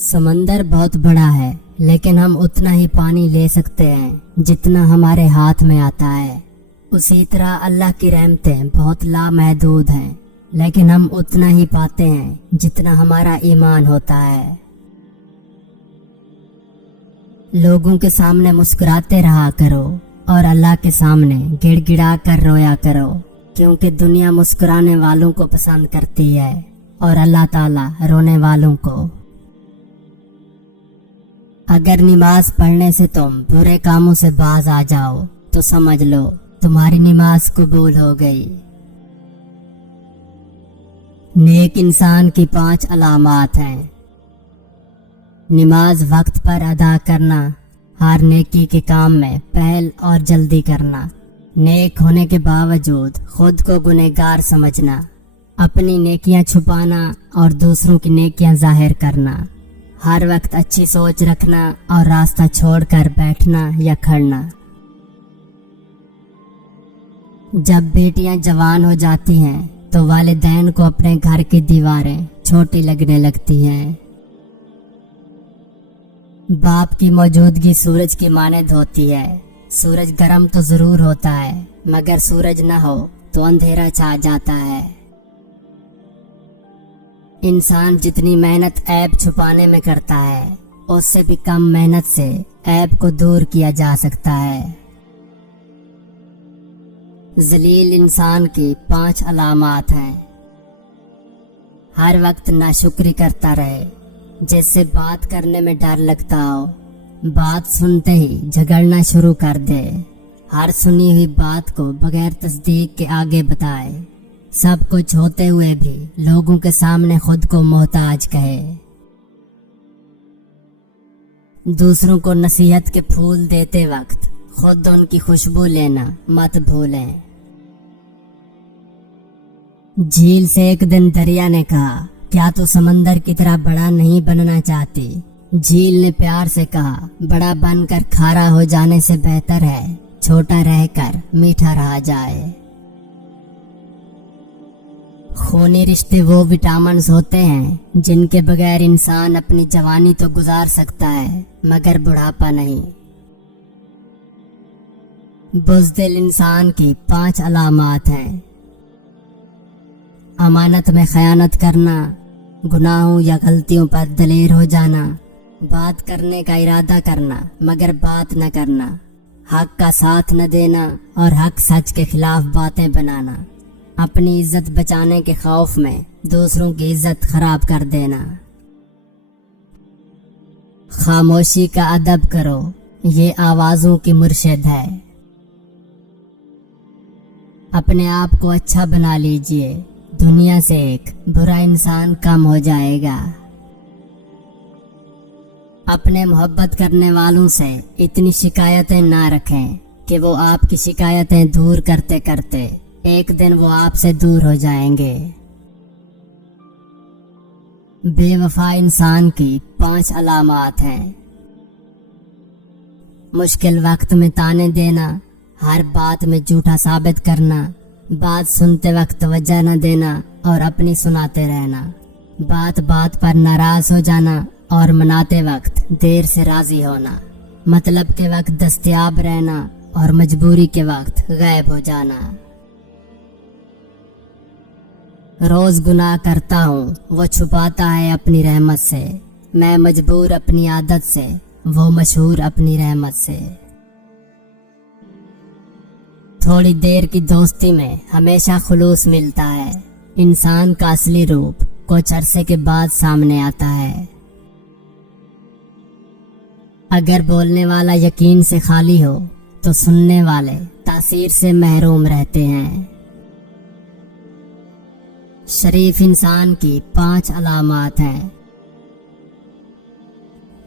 समंदर बहुत बड़ा है, लेकिन हम उतना ही पानी ले सकते हैं जितना हमारे हाथ में आता है। उसी तरह अल्लाह की रहमतें बहुत लामहदूद हैं, लेकिन हम उतना ही पाते हैं जितना हमारा ईमान होता है। लोगों के सामने मुस्कुराते रहा करो और अल्लाह के सामने गिड़गिड़ा कर रोया करो, क्योंकि दुनिया मुस्कुराने वालों को पसंद करती है और अल्लाह ताला रोने वालों को। अगर नमाज पढ़ने से तुम बुरे कामों से बाज आ जाओ तो समझ लो तुम्हारी नमाज कबूल हो गई। नेक इंसान की 5 अलामात हैं। नमाज वक्त पर अदा करना, हर नेकी के काम में पहल और जल्दी करना, नेक होने के बावजूद खुद को गुनहगार समझना, अपनी नेकियां छुपाना और दूसरों की नेकियां जाहिर करना, हर वक्त अच्छी सोच रखना और रास्ता छोड़कर बैठना या खड़ना। जब बेटियां जवान हो जाती हैं तो वालिदैन को अपने घर की दीवारें छोटी लगने लगती हैं। बाप की मौजूदगी सूरज की मानद होती है। सूरज गर्म तो जरूर होता है, मगर सूरज न हो तो अंधेरा छा जाता है। इंसान जितनी मेहनत ऐब छुपाने में करता है, उससे भी कम मेहनत से ऐब को दूर किया जा सकता है। जलील इंसान की 5 अलामात हैं। हर वक्त नाशुक्री करता रहे, जिससे बात करने में डर लगता हो, बात सुनते ही झगड़ना शुरू कर दे, हर सुनी हुई बात को बगैर तस्दीक के आगे बताए, सब कुछ होते हुए भी लोगों के सामने खुद को मोहताज कहे। दूसरों को नसीहत के फूल देते वक्त खुद उनकी खुशबू लेना मत भूलें। झील से एक दिन दरिया ने कहा, क्या तू समंदर की तरह बड़ा नहीं बनना चाहती? झील ने प्यार से कहा, बड़ा बनकर खारा हो जाने से बेहतर है छोटा रहकर मीठा रहा जाए। खूनी रिश्ते वो विटामिन्स होते हैं जिनके बगैर इंसान अपनी जवानी तो गुजार सकता है, मगर बुढ़ापा नहीं। बुज़दिल इंसान की 5 अलामात हैं। अमानत में खयानत करना, गुनाहों या गलतियों पर दलेर हो जाना, बात करने का इरादा करना मगर बात न करना, हक का साथ न देना और हक सच के खिलाफ बातें बनाना, अपनी इज्जत बचाने के खौफ में दूसरों की इज्जत खराब कर देना। खामोशी का अदब करो, ये आवाजों की मुर्शिद है। अपने आप को अच्छा बना लीजिए, दुनिया से एक बुरा इंसान कम हो जाएगा। अपने मोहब्बत करने वालों से इतनी शिकायतें ना रखें कि वो आपकी शिकायतें दूर करते करते एक दिन वो आपसे दूर हो जाएंगे। बेवफा इंसान की 5 अलामात हैं। मुश्किल वक्त में ताने देना, हर बात में झूठा साबित करना, बात सुनते वक्त तवज्जो न देना और अपनी सुनाते रहना, बात बात पर नाराज हो जाना और मनाते वक्त देर से राजी होना, मतलब के वक्त दस्तयाब रहना और मजबूरी के वक्त गायब हो जाना। रोज गुनाह करता हूँ, वो छुपाता है अपनी रहमत से, मैं मजबूर अपनी आदत से, वो मशहूर अपनी रहमत से। थोड़ी देर की दोस्ती में हमेशा खुलूस मिलता है, इंसान का असली रूप कुछ अरसे के बाद सामने आता है। अगर बोलने वाला यकीन से खाली हो तो सुनने वाले तासीर से महरूम रहते हैं। शरीफ इंसान की 5 अलामात हैं।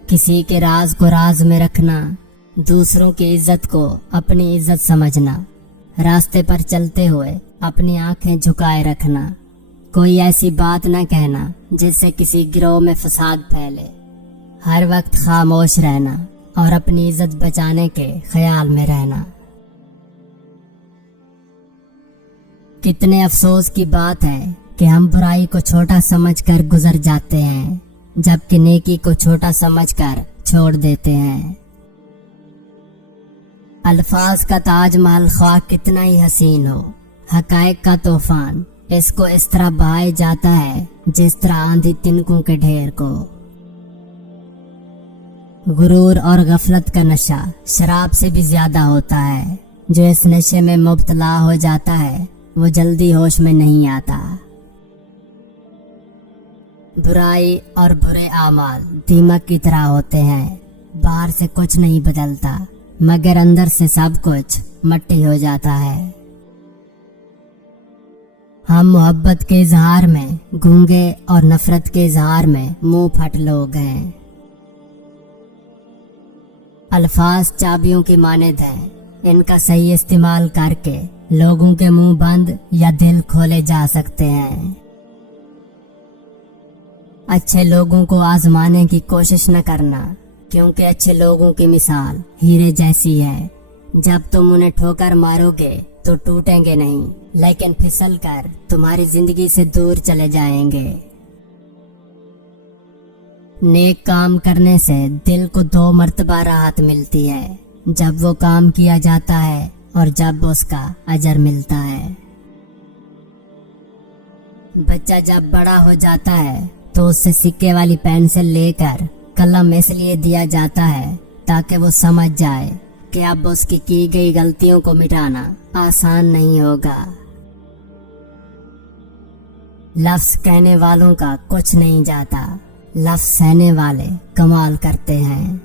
किसी के राज को राज में रखना, दूसरों की इज्जत को अपनी इज्जत समझना, रास्ते पर चलते हुए अपनी आंखें झुकाए रखना, कोई ऐसी बात न कहना जिससे किसी गिरोह में फसाद फैले, हर वक्त खामोश रहना और अपनी इज्जत बचाने के ख्याल में रहना। कितने अफसोस की बात है कि हम बुराई को छोटा समझकर गुजर जाते हैं, जबकि नेकी को छोटा समझकर छोड़ देते हैं। अल्फाज का ताजमहल ख्वाह कितना ही हसीन हो, हकायक का तूफान इसको इस तरह बहाया जाता है जिस तरह आंधी तिनकों के ढेर को। गुरूर और गफलत का नशा शराब से भी ज्यादा होता है। जो इस नशे में मुब्तला हो जाता है वो जल्दी होश में नहीं आता। बुराई और बुरे आमाल दीमक की तरह होते हैं, बाहर से कुछ नहीं बदलता मगर अंदर से सब कुछ मट्टी हो जाता है। हम मोहब्बत के इजहार में गूंगे और नफरत के इजहार में मुंह फट लोग हैं। अल्फाज चाबियों की मानद हैं, इनका सही इस्तेमाल करके लोगों के मुंह बंद या दिल खोले जा सकते हैं। अच्छे लोगों को आजमाने की कोशिश न करना, क्योंकि अच्छे लोगों की मिसाल हीरे जैसी है। जब तुम उन्हें ठोकर मारोगे तो टूटेंगे नहीं, लेकिन फिसल कर तुम्हारी जिंदगी से दूर चले जाएंगे। नेक काम करने से दिल को 2 मर्तबा राहत मिलती है, जब वो काम किया जाता है और जब उसका अजर मिलता है। बच्चा जब बड़ा हो जाता है तो उससे सिक्के वाली पेंसिल लेकर कलम इसलिए दिया जाता है ताकि वो समझ जाए कि अब उसकी की गई गलतियों को मिटाना आसान नहीं होगा। लफ्ज कहने वालों का कुछ नहीं जाता, लफ्ज सहने वाले कमाल करते हैं।